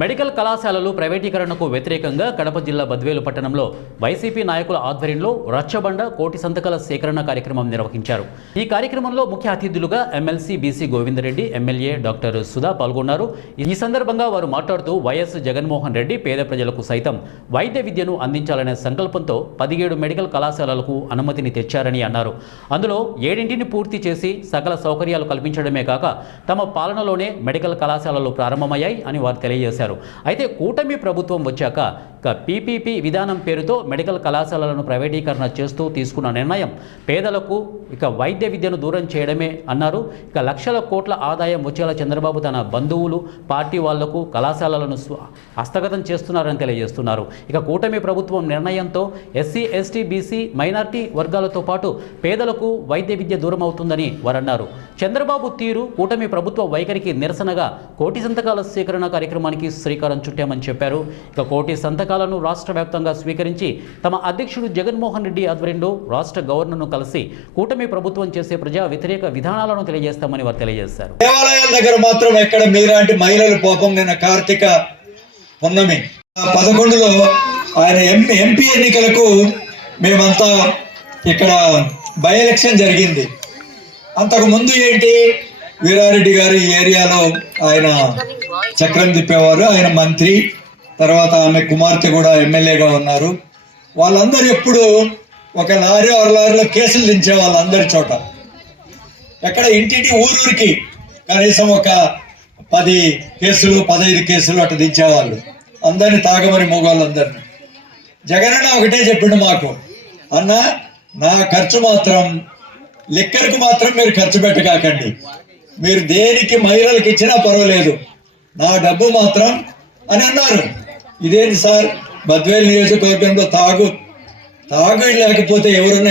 Medical కళాశాలలు ప్రైవేటీకరణకు వ్యతిరేకంగా కడప జిల్లా బద్వేలు పట్టణంలో వైసీపీ నాయకుల ఆధ్వర్యంలో రచ్చబండ కోటి సంతకాల సేకరణ కార్యక్రమం నిర్వహించారు. ఈ కార్యక్రమంలో ముఖ్య అతిథులుగా MLC BC Govinda Reddy, MLA doctor Sudha పాల్గొన్నారు. ఈ సందర్భంగా వారు మాట్లాడుతూ వైఎస్ జగన్మోహన్ రెడ్డి పేద ప్రజలకు సైతం వైద్య విద్యను అందించాలనే సంకల్పంతో 17 మెడికల్ కళాశాలలకు అనుమతిని తెచ్చారని అన్నారు. అందులో 7 పూర్తి చేసి సకల సౌకర్యాలు కల్పించడమే కాక తమ పాలనలోనే మెడికల్ కళాశాలలు ప్రారంభమయ్యాయి అని వారు తెలియజేశారు. అయితే కూటమి ప్రభుత్వం వచ్చాక పీపీపీ విధానం పేరుతో మెడికల్ కళాశాలలను ప్రైవేటీకరణ చేస్తూ తీసుకున్న నిర్ణయం పేదలకు వైద్య విద్యను దూరం చేయడమే అన్నారు. లక్షల కోట్ల ఆదాయం వచ్చేలా చంద్రబాబు తన బంధువులు, పార్టీ వాళ్లకు కళాశాలలను హస్తగతం చేస్తున్నారని తెలియజేస్తున్నారు. కూటమి ప్రభుత్వం నిర్ణయంతో ఎస్సీ, ఎస్టీ, బీసీ, మైనార్టీ వర్గాలతో పాటు పేదలకు వైద్య విద్య దూరం అవుతుందని వారన్నారు. చంద్రబాబు తీరు, కూటమి ప్రభుత్వ వైఖరికి నిరసనగా కోటి సంతకాల సేకరణ కార్యక్రమానికి శ్రీకారం చుట్టామని చెప్పారు. కోటి సంతకాలను రాష్ట్ర వ్యాప్తంగా స్వీకరించి తమ అధ్యక్షుడు జగన్మోహన్ రెడ్డి ఆధ్వర్యంలో రాష్ట్ర గవర్నర్ను కలిసి కూటమి ప్రభుత్వం చేసే ప్రజా వ్యతిరేక విధానాలను తెలియజేస్తామని వారు తెలియజేశారు. దేవాలయాల దగ్గర మాత్రం ఎక్కడ మీలాంటి మహిళలు పాపం నిన్న కార్తీక పున్నమి 11లో ఆయన ఎంపీ ఎన్నికలకు మేమంతా ఇక్కడ బై ఎలక్షన్ జరిగింది. అంతకు ముందు ఏంటి, వీరారెడ్డి గారు ఈ ఏరియాలో ఆయన చక్రం తిప్పేవారు. ఆయన మంత్రి, తర్వాత ఆమె కుమార్తె కూడా ఎమ్మెల్యేగా ఉన్నారు. వాళ్ళందరూ ఎప్పుడు ఒక లారీ 6 లారీలో కేసులు దించే వాళ్ళందరి చోట, ఎక్కడ ఇంటింటి ఊరూరికి కనీసం ఒక 10 కేసులు 15 కేసులు అటు దించేవాళ్ళు. అందరినీ తాగమని మోగాళ్ళందరినీ. జగనన్న ఒకటే చెప్పిండు మాకు, అన్న నా ఖర్చు మాత్రం లిక్కర్కు మాత్రం మీరు ఖర్చు పెట్టకాకండి, మీరు దేనికి మహిళలకు ఇచ్చినా పర్వాలేదు, నా డబ్బు మాత్రం అని అన్నారు. ఇదేంటి సార్, బద్వేలు నియోజకవర్గంలో తాగు లేకపోతే ఎవరున్నా